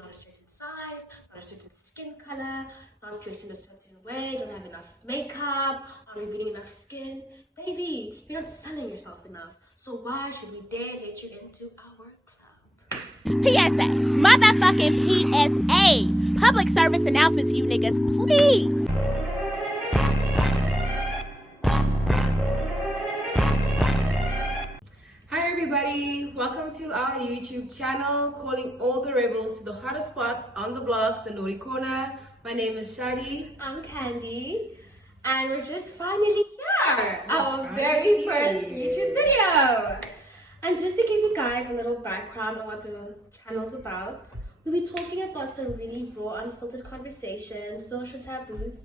not a certain size, not a certain skin color, not dressed in a certain way, don't have enough makeup, not revealing enough skin. Baby, you're not selling yourself enough. So why should we dare let you into our club? PSA, motherfucking PSA. Public service announcement to you niggas, please. Hi everybody, welcome to our YouTube channel, calling all the rebels to the hottest spot on the block, the Naughty Corner. My name is Shadi. I'm Candy, and we're just finally here, our very first YouTube video. And just to give you guys a little background on what the channel's about, we'll be talking about some really raw, unfiltered conversations, social taboos,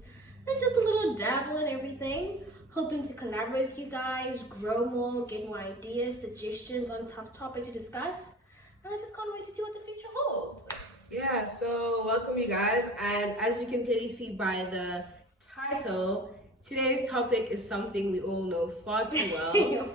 and just a little dabble in everything. Hoping to collaborate with you guys, grow more, get more ideas, suggestions on tough topics to discuss. And I just can't wait to see what the future holds. Yeah, so welcome you guys. And as you can clearly see by the title, today's topic is something we all know far too well.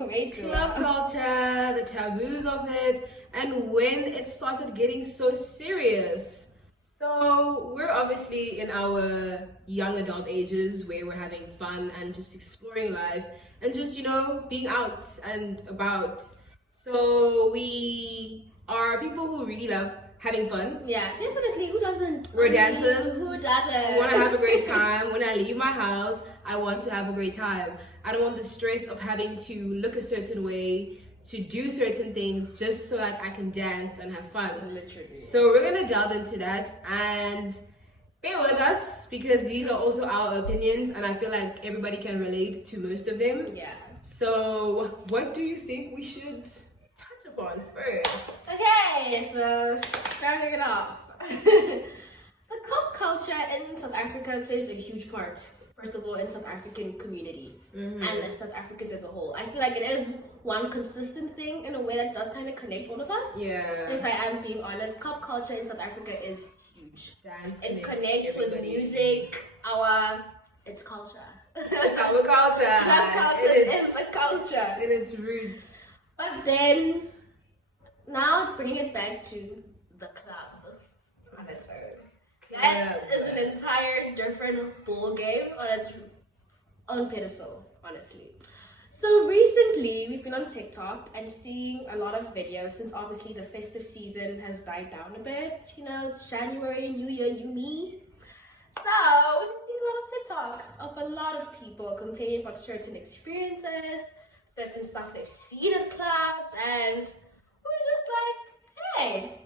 Way too Club well. culture, the taboos of it, and when it started getting so serious. So we're obviously in our young adult ages where we're having fun and just exploring life and just, you know, being out and about. So we are people who really love having fun. Yeah, definitely. Who doesn't? We're dancers. Who doesn't? We want to have a great time. When I leave my house, I want to have a great time. I don't want the stress of having to look a certain way, to do certain things just so that I can dance and have fun. Literally. So we're gonna delve into that and bear with us because these are also our opinions and I feel like everybody can relate to most of them. Yeah. So what do you think we should touch upon first? Okay, so starting it off. The club culture in South Africa plays a huge part. First of all, in South African community and as South Africans as a whole. I feel like it is one consistent thing in a way that does kind of connect all of us. Yeah. If I am being honest, club culture in South Africa is huge. Dance It connects with music, it's culture. It's our culture. Club culture is the culture. In its roots. But then, now bringing it back to the club on its own. That is an entire different ball game on its own pedestal, honestly. So recently, we've been on TikTok and seeing a lot of videos since obviously the festive season has died down a bit. You know, it's January, new year, new me. So we've been seeing a lot of TikToks of a lot of people complaining about certain experiences, certain stuff they've seen in clubs, and we're just like, hey,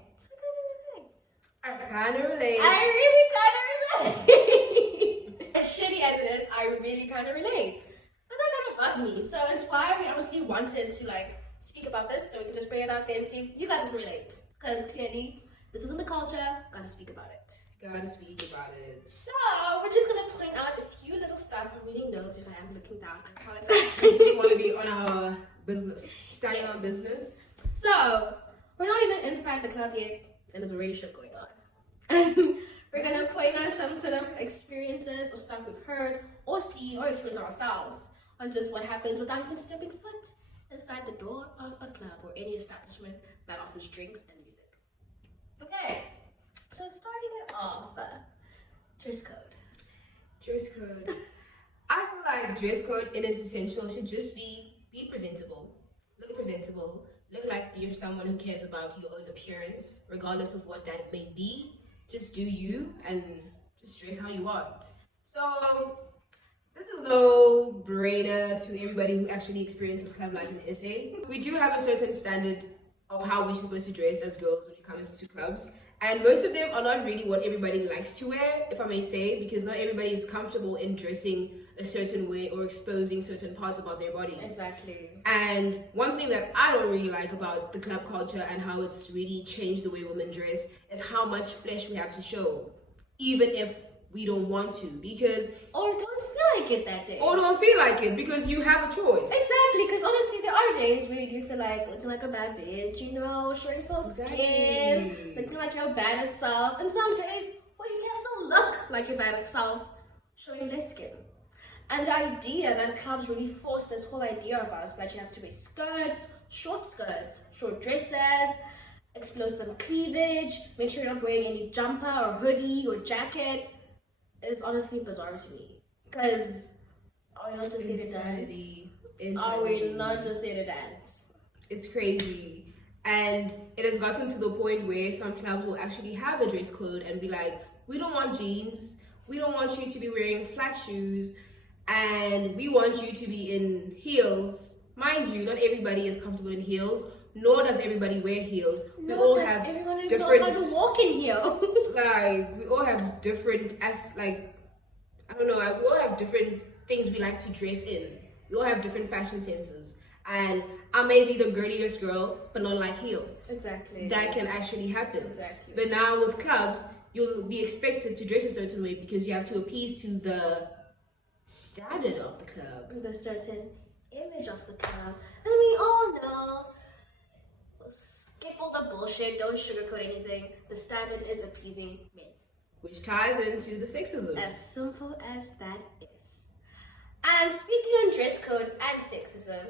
I kind of relate. I really kind of relate. As shitty as it is, I really kind of relate. And that kind of bugged me. So it's why we honestly wanted to like speak about this so we can just bring it out there and see if you guys can relate. Because clearly, this isn't the culture, gotta speak about it. Gotta speak about it. So we're just gonna point out a few little stuff. I'm reading notes if I am looking down. I apologize. We just want to be on our business, standing on business. So we're not even inside the club yet, and there's already shit going on. And we're gonna point out some sort of experiences or stuff we've heard or seen or experienced ourselves on just what happens without even stepping foot inside the door of a club or any establishment that offers drinks and music. Okay, so starting it off, dress code. Dress code. I feel like dress code in its essential should just be presentable. Look presentable. Look like you're someone who cares about your own appearance, regardless of what that may be. Just do you and just dress how you want. So this is no brainer to everybody who actually experiences club life in SA. We do have a certain standard of how we're supposed to dress as girls when it comes to clubs. And most of them are not really what everybody likes to wear, if I may say, because not everybody is comfortable in dressing a certain way or exposing certain parts about their bodies. Exactly. And one thing that I don't really like about the club culture and how it's really changed the way women dress is how much flesh we have to show, even if we don't want to, because Or don't feel like it that day. or don't feel like it because you have a choice. Exactly, because honestly, there are days where you do feel like looking like a bad bitch, you know, showing some skin, looking like your baddest self. And some days where you can still look like your baddest self, showing less skin. And the idea that clubs really force this whole idea of us that you have to wear skirts, short dresses, expose some cleavage, make sure you're not wearing any jumper or hoodie or jacket. It's honestly bizarre to me. Because are we not just there to dance? Are we not just there to dance? It's crazy. And it has gotten to the point where some clubs will actually have a dress code and be like, we don't want jeans, we don't want you to be wearing flat shoes, and we want you to be in heels. Mind you, not everybody is comfortable in heels, nor does everybody wear heels. We all have different. Know how to walk in heels. Like, we all have different, we all have different things we like to dress in. We all have different fashion senses. And I may be the girliest girl, but not like heels. Exactly. That can actually happen. Exactly. But now with clubs, you'll be expected to dress a certain way because you have to appease to the standard of the club. The certain image of the club. And we all know, skip all the bullshit, don't sugarcoat anything. The standard is appeasing men. Which ties into the sexism. As simple as that is. And speaking on dress code and sexism,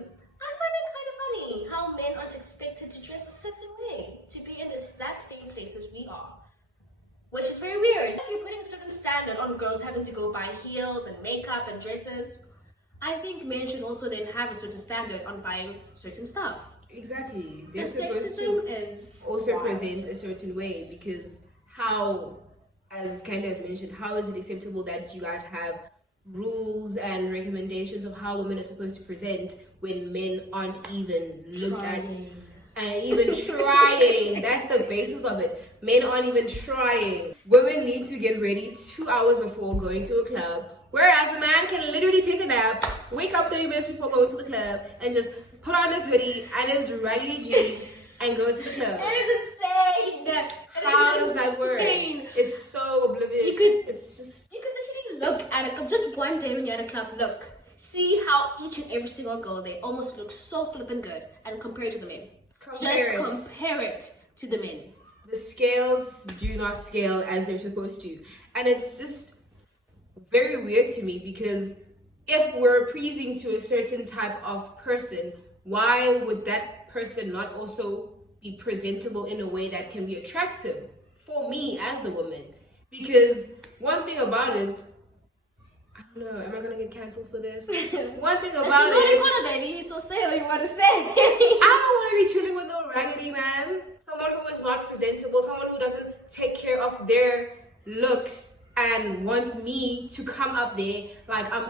I find it kind of funny how men aren't expected to dress a certain way, to be in the exact same place as we are. Which is very weird. If you're putting a certain standard on girls having to go buy heels and makeup and dresses, I think men should also then have a certain standard on buying certain stuff. Exactly. They're The supposed sexism to is also wild. present a certain way, because how, as Candace mentioned, how is it acceptable that you guys have rules and recommendations of how women are supposed to present when men aren't even looked at and even trying? That's the basis of it. Men aren't even trying. Women need to get ready 2 hours before going to a club, whereas a man can literally take a nap, wake up 30 minutes before going to the club, and just put on his hoodie and his raggedy jeans and go to the club. It is insane. How does that work? It's so oblivious. You could literally look at a club just one day when you're at a club. Look, see how each and every single girl there almost looks so flippin' good, and compare it to the men. Compare it to the men. The scales do not scale as they're supposed to, and it's just very weird to me, because if we're pleasing to a certain type of person, why would that person not also be presentable in a way that can be attractive for me as the woman? Because one thing about it, I don't know, am I gonna get cancelled for this? One thing about it, baby, so say what you want to say. I don't want to be chilling with no raggedy man, someone who is not presentable, someone who doesn't take care of their looks and wants me to come up there like I'm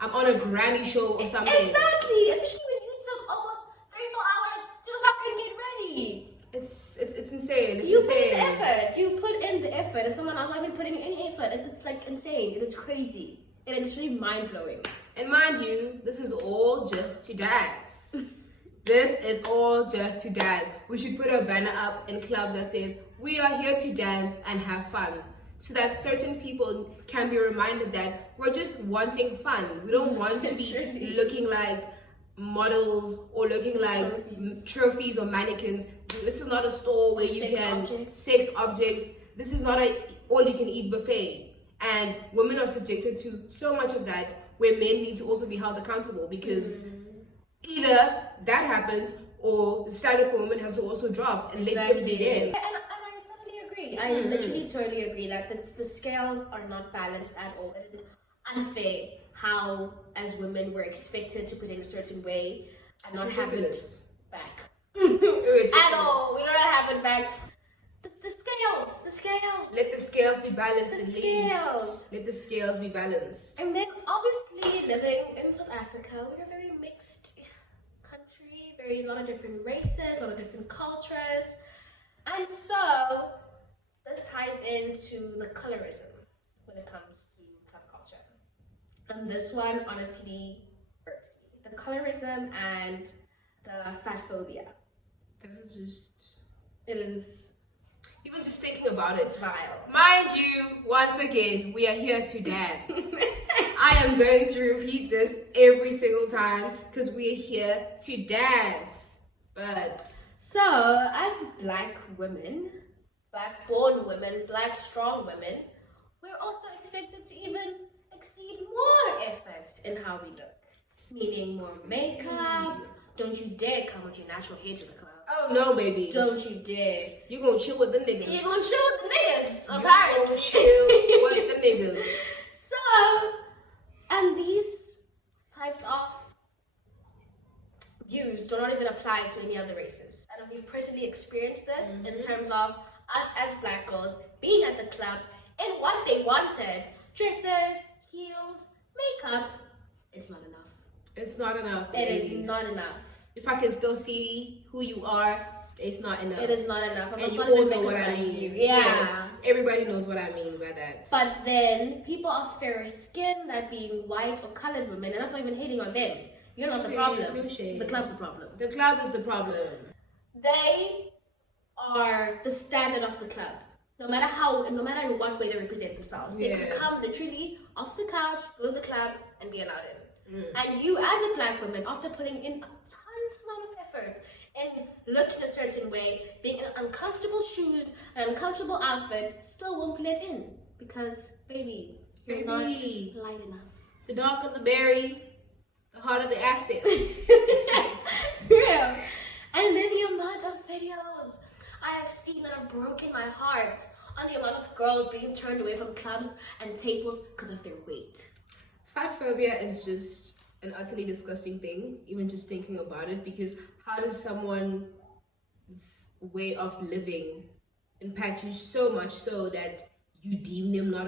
on a Grammy show or something. Exactly, especially when you took almost 3-4 hours to fucking get ready. It's insane. You put in the effort. You put in the effort, and someone else not even putting any effort. It's like insane. It is crazy. It is really mind blowing. And mind you, this is all just to dance. This is all just to dance. We should put a banner up in clubs that says, "We are here to dance and have fun," so that certain people can be reminded that we're just wanting fun. We don't want to be looking like models or looking like trophies or mannequins. This is not a store where you can sex objects. This is not a all-you-can-eat buffet. And women are subjected to so much of that, where men need to also be held accountable, because either that happens or the standard for women has to also drop and let them be there. And I totally agree. I literally totally agree that the scales are not balanced at all. It is unfair how, as women, we're expected to present a certain way and not have it back. At all. We don't have it back. The scales. Let the scales be balanced. The scales. Let the scales be balanced. And then, obviously, living in South Africa, we're a very mixed country. A lot of different races, a lot of different cultures. And so, this ties into the colorism when it comes to club culture. And this one, honestly, irks me. The colorism and the fat phobia. It is even just thinking about it, vile. Mind you, once again, we are here to dance. I am going to repeat this every single time because we are here to dance. But so, as black women, black born women, black strong women, we're also expected to even exceed more efforts in how we look. Meaning more makeup. Don't you dare come with your natural hair to the club. Oh no, baby. Don't you dare. You gonna chill with the niggas. You gonna chill with the niggas, You okay? gonna chill with the niggas. So, and these types of views do not even apply to any other races. And we've personally experienced this in terms of us as black girls being at the clubs in what they wanted. Dresses, heels, makeup. It's not enough. It's not enough. It ladies. is not enough. If I can still see who you are, it's not enough. It is not enough. And you all know what I mean. You. Yeah. Yes, everybody knows what I mean by that. But then people of fairer skin, that being white or colored women, and that's not even hating on them. You're not the problem. No shade. The club's the problem. The club is the problem. They are the standard of the club. No matter in what way they represent themselves. They could come literally off the couch, go to the club, and be allowed in. And you, as a black woman, after putting in tons amount of effort in looking a certain way, being in uncomfortable shoes, an uncomfortable outfit, still won't let in. Because, baby, you're not light enough. The darker the berry, the harder the access. Yeah. And then the amount of videos I have seen that have broken my heart on the amount of girls being turned away from clubs and tables because of their weight. Fat phobia is just an utterly disgusting thing, even just thinking about it, because how does someone's way of living impact you so much so that you deem them not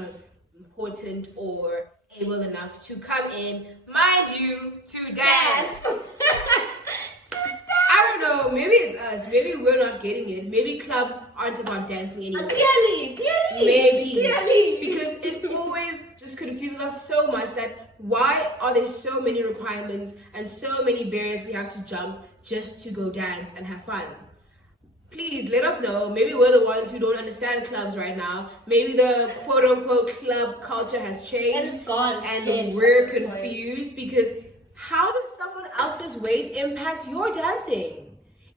important or able enough to come in, mind you, to dance? I don't know, maybe it's us, maybe we're not getting it, maybe clubs aren't about dancing anymore. Clearly. Because it always just confuses us so much that why are there so many requirements and so many barriers we have to jump just to go dance and have fun? Please let us know. Maybe we're the ones who don't understand clubs right now. Maybe the quote-unquote club culture has changed And it's gone. and we're confused, because how does someone else's weight impact your dancing?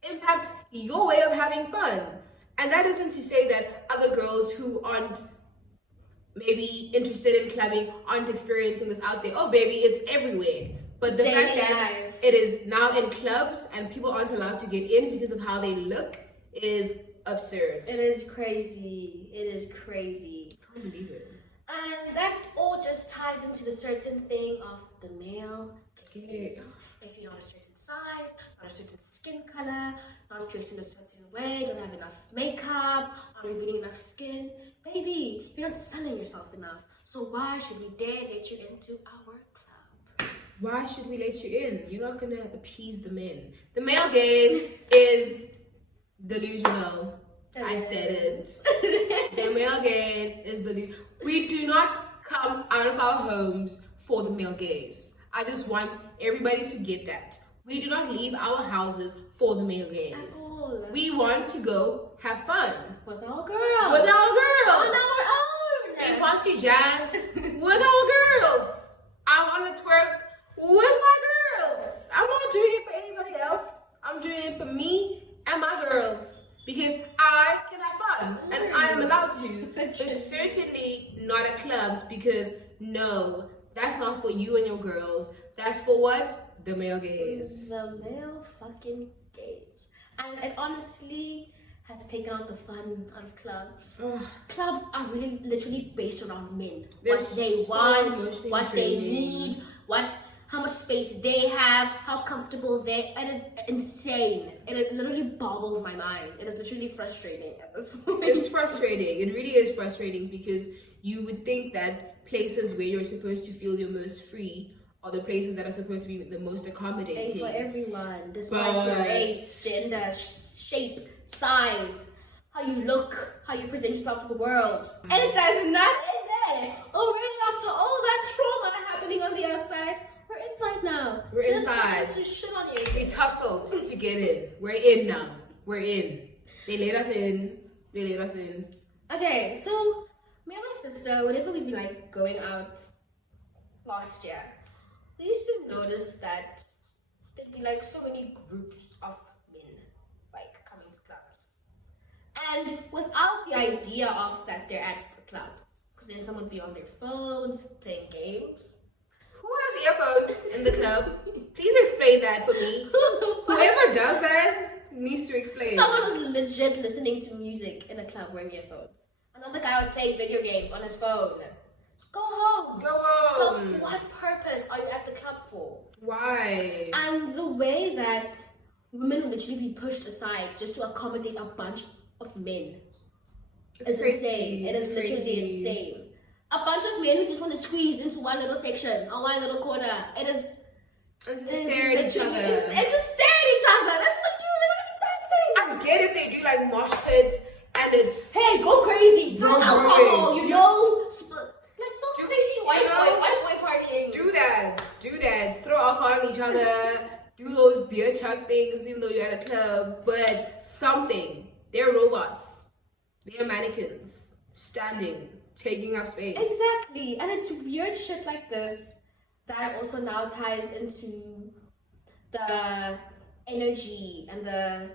Impact your way of having fun? And that isn't to say that other girls who aren't maybe interested in clubbing aren't experiencing this out there. Oh baby, it's everywhere. But the fact that it is now in clubs and people aren't allowed to get in because of how they look is absurd. It is crazy. It is crazy. I can't believe it. And that all just ties into the certain thing of the male gaze. If you're not a certain size, not a certain skin color, not dressed in a certain way, don't have enough makeup, not revealing enough skin, baby, you're not selling yourself enough. So why should we dare let you into our club? Why should we let you in? You're not gonna appease the men. The male gaze is delusional. I said it. The male gaze is delusional. We do not come out of our homes for the male gaze. I just want everybody to get that. We do not leave our houses for the male gaze. We want to go have fun. With our girls. With our girls. On our own. We want to jazz with our girls. I want to twerk with my girls. I'm not doing it for anybody else. I'm doing it for me and my girls. Because I can have fun. And I am allowed to. But certainly not at clubs, because no, that's not for you and your girls. That's for what? The male gaze. The male fucking gaze. And it honestly has taken out the fun out of clubs. Clubs are really literally based around men. They're what they so want, emotionally what they draining. need, how much space they have, how comfortable they. It is insane. It literally boggles my mind. It is literally frustrating at this point. It's frustrating. It really is frustrating, because you would think that places where you're supposed to feel your most free are the places that are supposed to be the most accommodating. For everyone, despite your race, gender, shape, size, how you look, how you present yourself to the world. And it does not end there. Already after all that trauma happening on the outside, we're inside now. We're Just inside. to shit on you. We tussled to get in. We're in now. We're in. They let us in. Okay, so me and my sister, whenever we'd be like going out last year, we used to notice that there'd be like so many groups of men like coming to clubs. And without the idea of that they're at the club, because then someone would be on their phones playing games. Who has earphones in the club? Please explain that for me. Whoever does that, needs to explain. Someone was legit listening to music in a club wearing earphones. Another guy was playing video games on his phone. Go home. Go home. So what purpose are you at the club for? Why? And the way that women will literally be pushed aside just to accommodate a bunch of men is insane. It is literally insane. A bunch of men who just want to squeeze into one little section or one little corner. It is. And just stare at each other. And just stare at each other. That's what they do. They're not even dancing. I get if they do like mosh pits and it's hey, go crazy. Go alcohol, crazy. you know. Like those crazy white boy partying. Do that. Throw alcohol on each other. Do those beer chuck things even though you're at a club. But something. They're robots. They're mannequins. Standing. Taking up space. Exactly. And it's weird shit like this that also now ties into the energy and the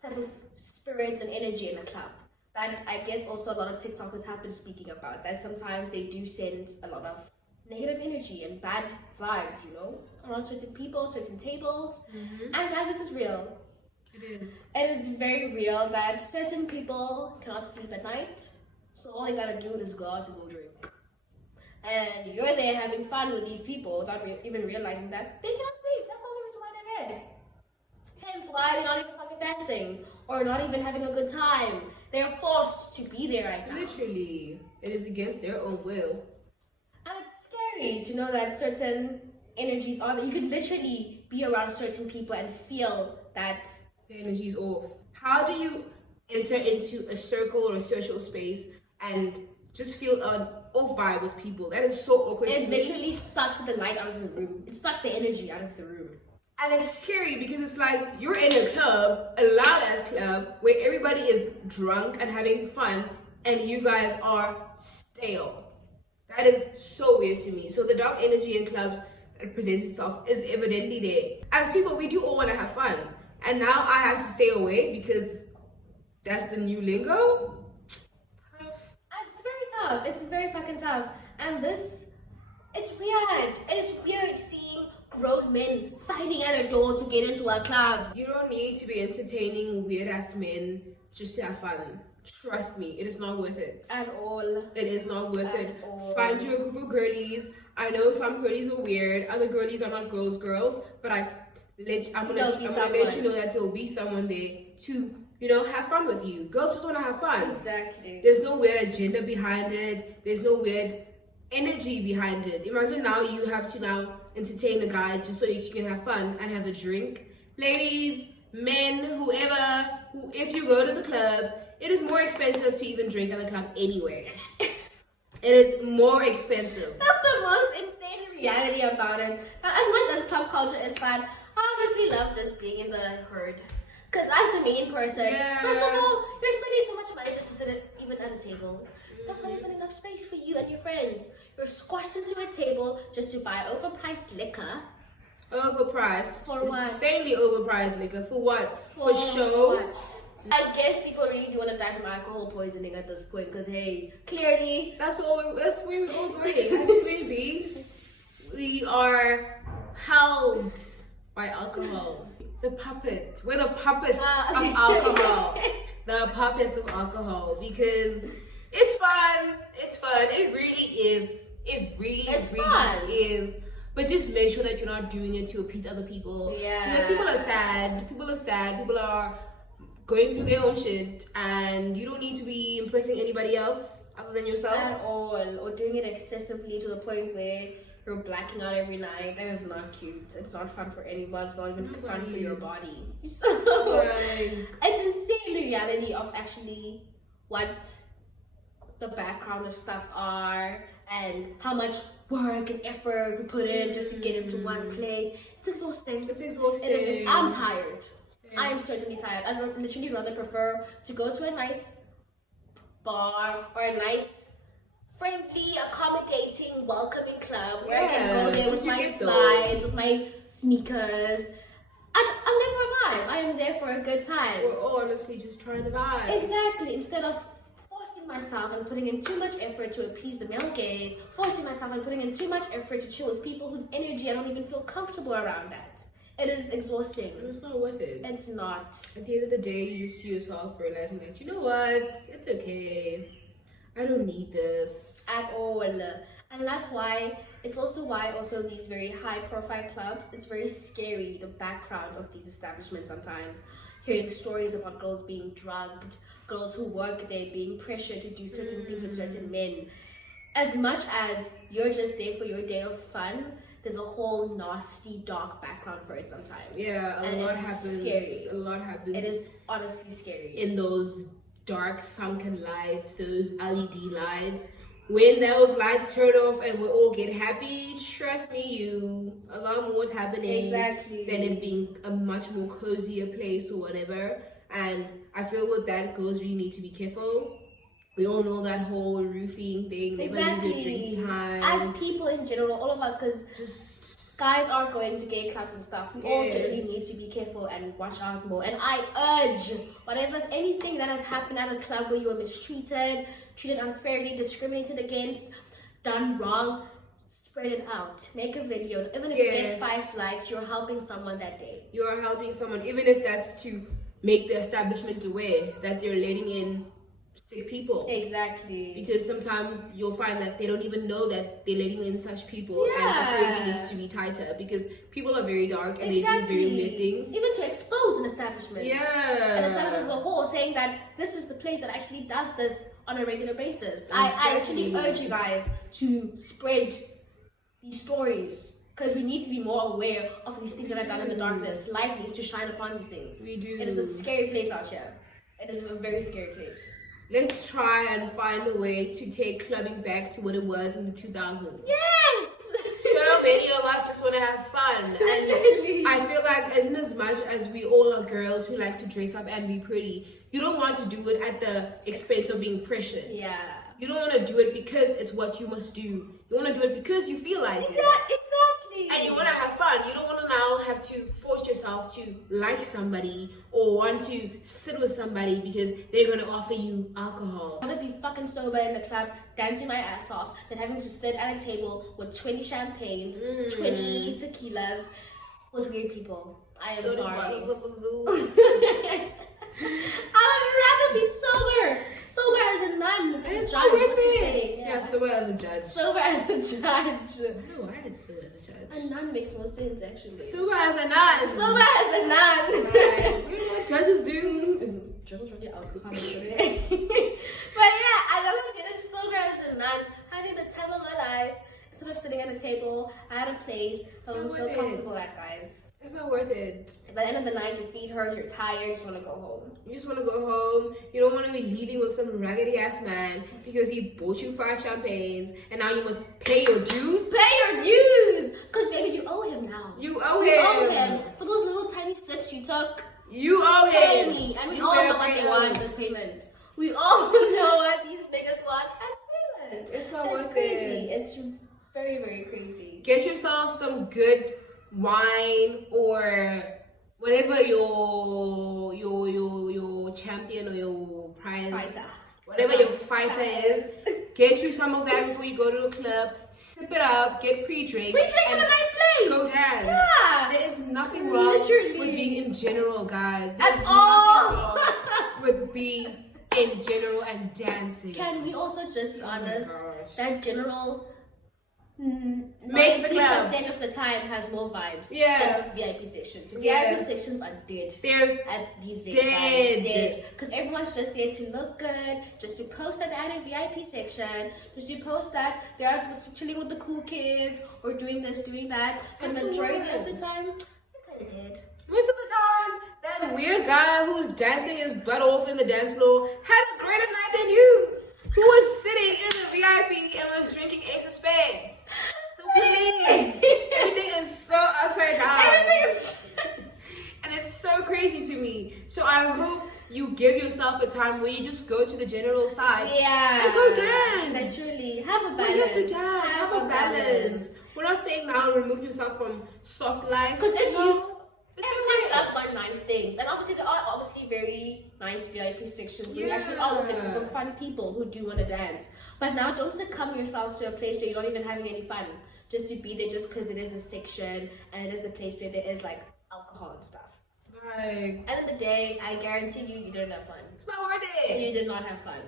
type of spirits and energy in the club. That I guess also a lot of TikTokers have been speaking about. That sometimes they do sense a lot of negative energy and bad vibes, you know, around certain people, certain tables. And guys, this is real. It is. It is very real that certain people cannot sleep at night. So all you gotta do is go out to go drink. And you're there having fun with these people without even realizing that they cannot sleep. That's the only reason why they're there. Hence why they're not even fucking dancing or not even having a good time. They're forced to be there right now. Literally. It is against their own will. And it's scary to know that certain energies are that you could literally be around certain people and feel that the energy is off. How do you enter into a circle or a social space and just feel an off vibe with people? That is so awkward to me. It literally sucked the light out of the room. It sucked the energy out of the room. And it's scary because it's like you're in a club, a loud ass club, where everybody is drunk and having fun, and you guys are stale. That is so weird to me. So the dark energy in clubs that presents itself is evidently there. As people, we do all want to have fun. And now I have to stay away because that's the new lingo. Tough. It's very tough. It's very fucking tough. And this, it's weird. It is weird seeing grown men fighting at a door to get into a club. You don't need to be entertaining weird ass men just to have fun. Trust me, it is not worth it. At all. It is not worth At it. all. Find you a group of girlies. I know some girlies are weird. Other girlies are not girls, but I'm gonna let you know that there'll be someone there to, you know, have fun with you. Girls just want to have fun. Exactly. There's no weird agenda behind it. There's no weird energy behind it. Imagine now you have to now entertain a guy just so you can have fun and have a drink. Ladies, men, whoever, if you go to the clubs, it is more expensive to even drink at the club anyway. It is more expensive. That's the most insane reality about it. Now, as much as club culture is fun, I honestly love just being in the herd. Because as the main person, first of all, you're spending so much money just to sit even at a table. There's not even enough space for you and your friends. You're squashed into a table just to buy overpriced liquor. Overpriced. For what? Insanely overpriced liquor. For what? For show? What? I guess people really do want to die from alcohol poisoning at this point. Because hey, clearly that's where we're all going. As human beings, we are held by alcohol. The puppet. We're the puppets of alcohol. The puppets of alcohol. Because it's fun. It's fun. It really is. It really is. But just make sure that you're not doing it to appease other people. Yeah. Because people are sad. People are going through their own shit. And you don't need to be impressing anybody else other than yourself. At all. Or doing it excessively to the point where you're blacking out every night. That is not cute. It's not fun for anyone. It's not even fun for your body. So it's insane the reality of actually what the background of stuff are and how much work and effort we put in just to get into one place. It's exhausting. It is. I'm tired. Same. I am certainly tired. I'd literally rather prefer to go to a nice bar or a nice, friendly, accommodating, welcoming club where I can go there with my slides, with my sneakers. I'm there for a vibe. I am there for a good time. We're all honestly just trying to vibe. Exactly. Instead of forcing myself and putting in too much effort to appease the male gaze, forcing myself and putting in too much effort to chill with people whose energy I don't even feel comfortable around that. It is exhausting. It's not worth it. It's not. At the end of the day, you just see yourself realizing that, you know what, it's okay. I don't need this At all. And that's why, it's also why also these very high profile clubs, it's very scary, the background of these establishments sometimes. Hearing stories about girls being drugged, girls who work there being pressured to do certain things with certain men. As much as you're just there for your day of fun, there's a whole nasty, dark background for it sometimes. Yeah, and a lot it's happens. Scary. A lot happens. It is honestly scary. In those dark sunken lights, those LED lights. When those lights turn off and we all get happy, trust me, a lot more is happening. Exactly. Than it being a much more cozier place or whatever. And I feel with that, girls really need to be careful. We all know that whole roofing thing. Never leave your drink behind. As people in general, all of us, because just guys are going to gay clubs and stuff. We all generally need to be careful and watch out more. And I urge, whatever, anything that has happened at a club where you were mistreated, treated unfairly, discriminated against, done wrong, spread it out. Make a video. Even if it gets 5 likes, you're helping someone that day. You're helping someone, even if that's to make the establishment aware that they're letting in sick people. Exactly. Because sometimes you'll find that they don't even know that they're letting in such people, and security needs to be tighter because people are very dark and they do very weird things. Even to expose an establishment. Yeah. An establishment as a whole, saying that this is the place that actually does this on a regular basis. I actually urge you guys to spread these stories, because we need to be more aware of these things that are done in the darkness. Light needs to shine upon these things. We do. It is a scary place out here. It is a very scary place. Let's try and find a way to take clubbing back to what it was in the 2000s. Yes! So many of us just want to have fun. Literally. And I feel like as much as we all are girls who like to dress up and be pretty, you don't want to do it at the expense of being pressured. Yeah. You don't want to do it because it's what you must do. You want to do it because you feel like it. Yeah, exactly. And you want to have fun. You don't want to now have to force yourself to like somebody or want to sit with somebody because they're going to offer you alcohol. I'd rather be fucking sober in the club, dancing my ass off, than having to sit at a table with 20 champagnes, 20 tequilas with weird people. I am sorry. I would rather be sober. Sober as a nun. It's judge. worth What's he it. saying? Yeah, sober as a judge. Sober as a judge. I don't know why it's sober as a judge. A nun makes more sense, actually. Sober as a nun. Sober as a nun. Like, you know what judges do? Judges really alcohol. But yeah, I love it. Sober as a nun. Having the time of my life. Instead of sitting at a table, at a place that I don't feel comfortable at, guys. It's not worth it. At the end of the night, your feet hurt, you're tired, you just want to go home. You just want to go home. You don't want to be leaving with some raggedy ass man because he bought you 5 champagnes and now you must pay your dues. Pay your dues! Because baby, you owe him now. You owe You owe him. him. For those little tiny sips you took, You owe pay him. me. And we You all better know what pay they want him. as payment. We all know what these niggas want as payment. It's not It's worth crazy. it. It's very, very crazy. Get yourself some good wine or whatever your champion or your prize, Fighter. whatever your fighter is. Get you some of that before you go to a club. Sip it up. Get pre-drinks. Pre-drinks in a nice place. Go dance. Yeah. There is nothing wrong Literally. with being in general, guys. At There's all. nothing wrong with being in general and dancing. Can we also just be honest gosh. that general Makes the club. 90% of the time has more vibes Yeah. than VIP sections. Yeah. VIP sections are dead They're at these days. dead. Because everyone's just there to look good, just to post that they're at a VIP section, just to post that they're chilling with the cool kids or doing this, doing that. But And for majority what? of the time, they're kind of dead. most of the time, that weird guy who's dancing his butt off in the dance floor had a greater night than you, who was sitting in the VIP and was drinking Ace of Spades. So please, everything is so upside down. Everything is, and it's so crazy to me. So I hope you give yourself a time where you just go to the general side and go dance. Literally, have a We're balance. here to dance. Have a balance. We're not saying now remove yourself from soft life. Because if you it's everyone okay. does find nice things, and obviously there are obviously very nice VIP sections where you actually are with the fun people who do want to dance. But now don't succumb yourself to a place where you're not even having any fun, just to be there just because it is a section and it is the place where there is like alcohol and stuff. Like, End of the day, I guarantee you didn't have fun. it's not worth it. You did not have fun.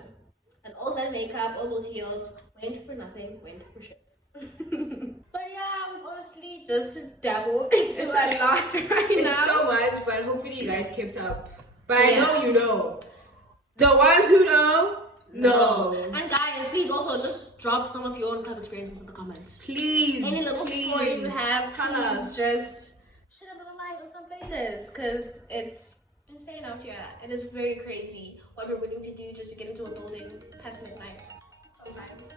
And all that makeup, all those heels, went for nothing, went for shit. But yeah, we've honestly just dabbled into It's a like lot right It's now. so much, but hopefully you guys kept up. But I Yeah. know you know. The ones who know, no. And guys, please also just drop some of your own club experiences in the comments. Please. Any little please, story you have, tell please us. just shed a little light on some places, because it's insane out here. It is very crazy what we're willing to do just to get into a building past midnight sometimes.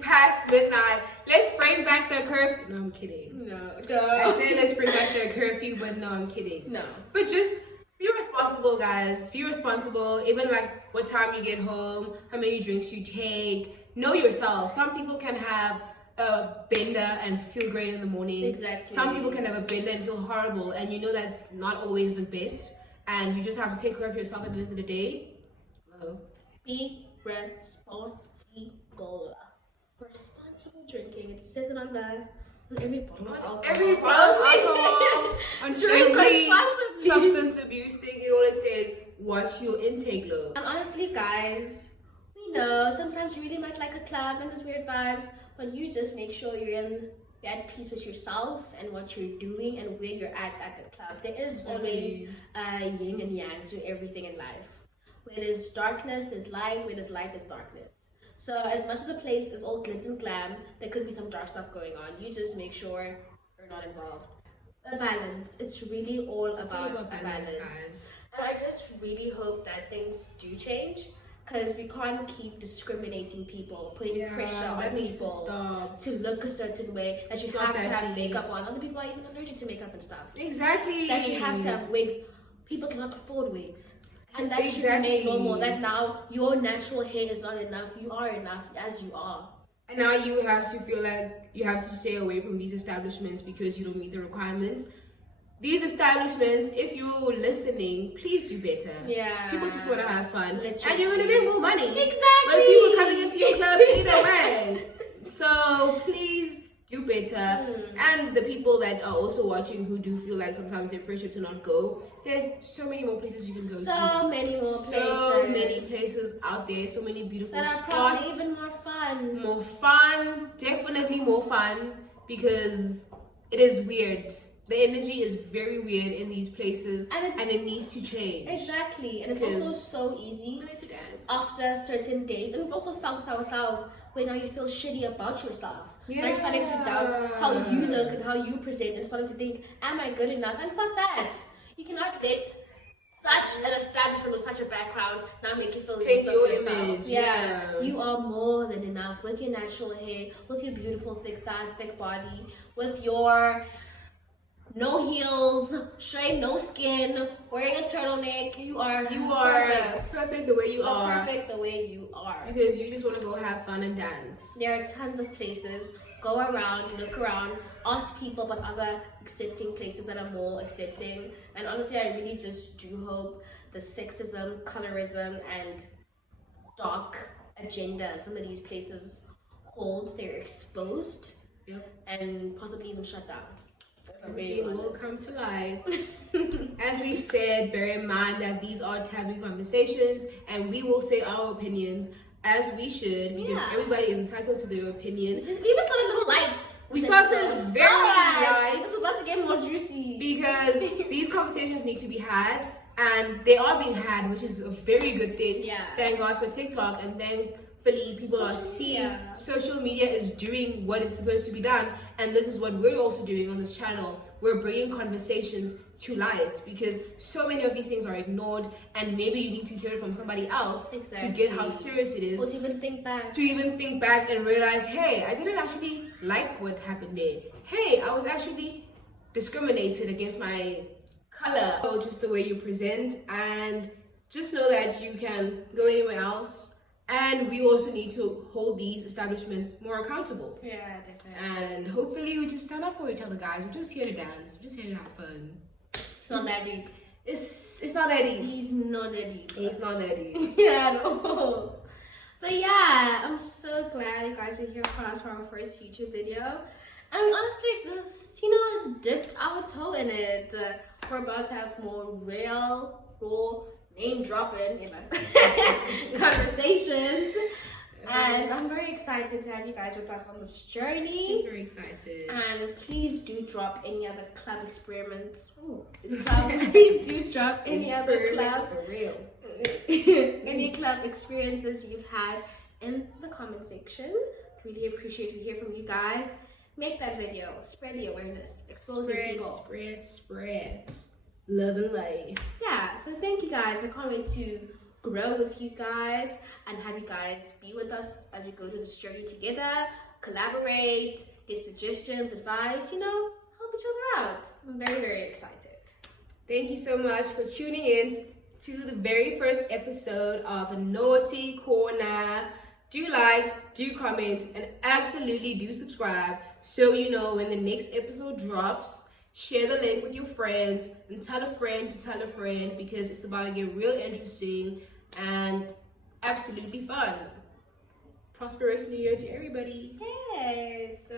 Past midnight. Let's bring back the curfew. No, I'm kidding. No. I said let's bring back the curfew, but no, I'm kidding. No. But just be responsible, guys. Be responsible. Even like what time you get home, how many drinks you take. Know yourself. Some people can have a bender and feel great in the morning. Exactly. Some people can have a bender and feel horrible, and you know that's not always the best. And you just have to take care of yourself at the end of the day. Be responsible. Responsible drinking. It says it on every bottle of alcohol. Every bottle of alcohol, on Drink every responsibly. substance abuse thing, it always says watch your intake low. And honestly, guys, we know sometimes you really might like a club and there's weird vibes, but you just make sure you're at peace with yourself and what you're doing and where you're at the club. There is always yin and yang to everything in life. Where there's darkness, there's light. Where there's light, there's darkness. So as much as a place is all glitz and glam, there could be some dark stuff going on. You just make sure you're not involved. A balance. It's really all about a balance. Guys. And I just really hope that things do change, because we can't keep discriminating people, putting pressure on that needs to people stop. to look a certain way, that It's you not have to that have deep. makeup on. Other people are even allergic to makeup and stuff. Exactly. That you have to have wigs. People cannot afford wigs. And that should be Exactly. made normal. That now your natural hair is not enough. You are enough as you are. And now you have to feel like you have to stay away from these establishments because you don't meet the requirements. These establishments, if you're listening, please do better. Yeah. People just want to have fun. Literally. And you're going to make more money. Exactly. But people coming into your club either way. So please do better. And the people that are also watching who do feel like sometimes they're pressured to not go, there's so many more places you can go to. So many more places. So many places out there, so many beautiful that are spots. probably even more fun. More fun, definitely more fun, because it is weird. The energy is very weird in these places, and it needs to change. Exactly, and it's also so easy to dance. after certain days, and we've also felt ourselves where now you feel shitty about yourself. Now you're starting to doubt how you look and how you present, and starting to think, am I good enough? And fuck that. You cannot let such an establishment with such a background now make you feel Taste less of your yourself. image, Yeah. yeah. You are more than enough with your natural hair, with your beautiful thick thighs, thick body, with your no heels, straight, no skin, wearing a turtleneck. You are perfect the way you are. Perfect the way you are. Because you just want to go have fun and dance. There are tons of places. Go around, look around, ask people about other accepting places that are more accepting. And honestly, I really just do hope the sexism, colorism, and dark agenda some of these places hold, they're exposed, and possibly even shut down. Everything will come to light. As we've said, bear in mind that these are taboo conversations, and we will say our opinions as we should, because everybody is entitled to their opinion. We just started a little light. We started very light. It's about to get more juicy. Because these conversations need to be had, and they are being had, which is a very good thing. Yeah. Thank God for TikTok, and thankfully people are seeing social media is doing what is supposed to be done, and this is what we're also doing on this channel. We're bringing conversations to light, because so many of these things are ignored, and maybe you need to hear it from somebody else to get how serious it is. Or to even think back. And realize, hey, I didn't actually like what happened there. Hey, I was actually discriminated against my color, or just the way you present, and just know that you can go anywhere else. And we also need to hold these establishments more accountable. Yeah, definitely. And hopefully we just stand up for each other, guys. We're just here to dance. We're just here to have fun. It's not that deep. It's not that deep. He's not that deep. It's not that deep. Yeah, no. But yeah, I'm so glad you guys were here for us for our first YouTube video. And we honestly just, dipped our toe in it. We're about to have more real, raw, name dropping conversations. And I'm very excited to have you guys with us on this journey. Super excited. And please do drop any other club experiments. Please do drop any other club for real. any club experiences you've had in the comment section. Really appreciate to hear from you guys. Make that video, spread the awareness, expose these people. Spread. Love and light. Yeah, so thank you guys. I can't wait to grow with you guys and have you guys be with us as we go through this journey together, collaborate, get suggestions, advice, help each other out. I'm very, very excited. Thank you so much for tuning in to the very first episode of Naughty Corner. Do like, do comment, and absolutely do subscribe so you know when the next episode drops. Share the link with your friends and tell a friend to tell a friend because it's about to get real interesting and absolutely fun. Prosperous New Year to everybody. Yes.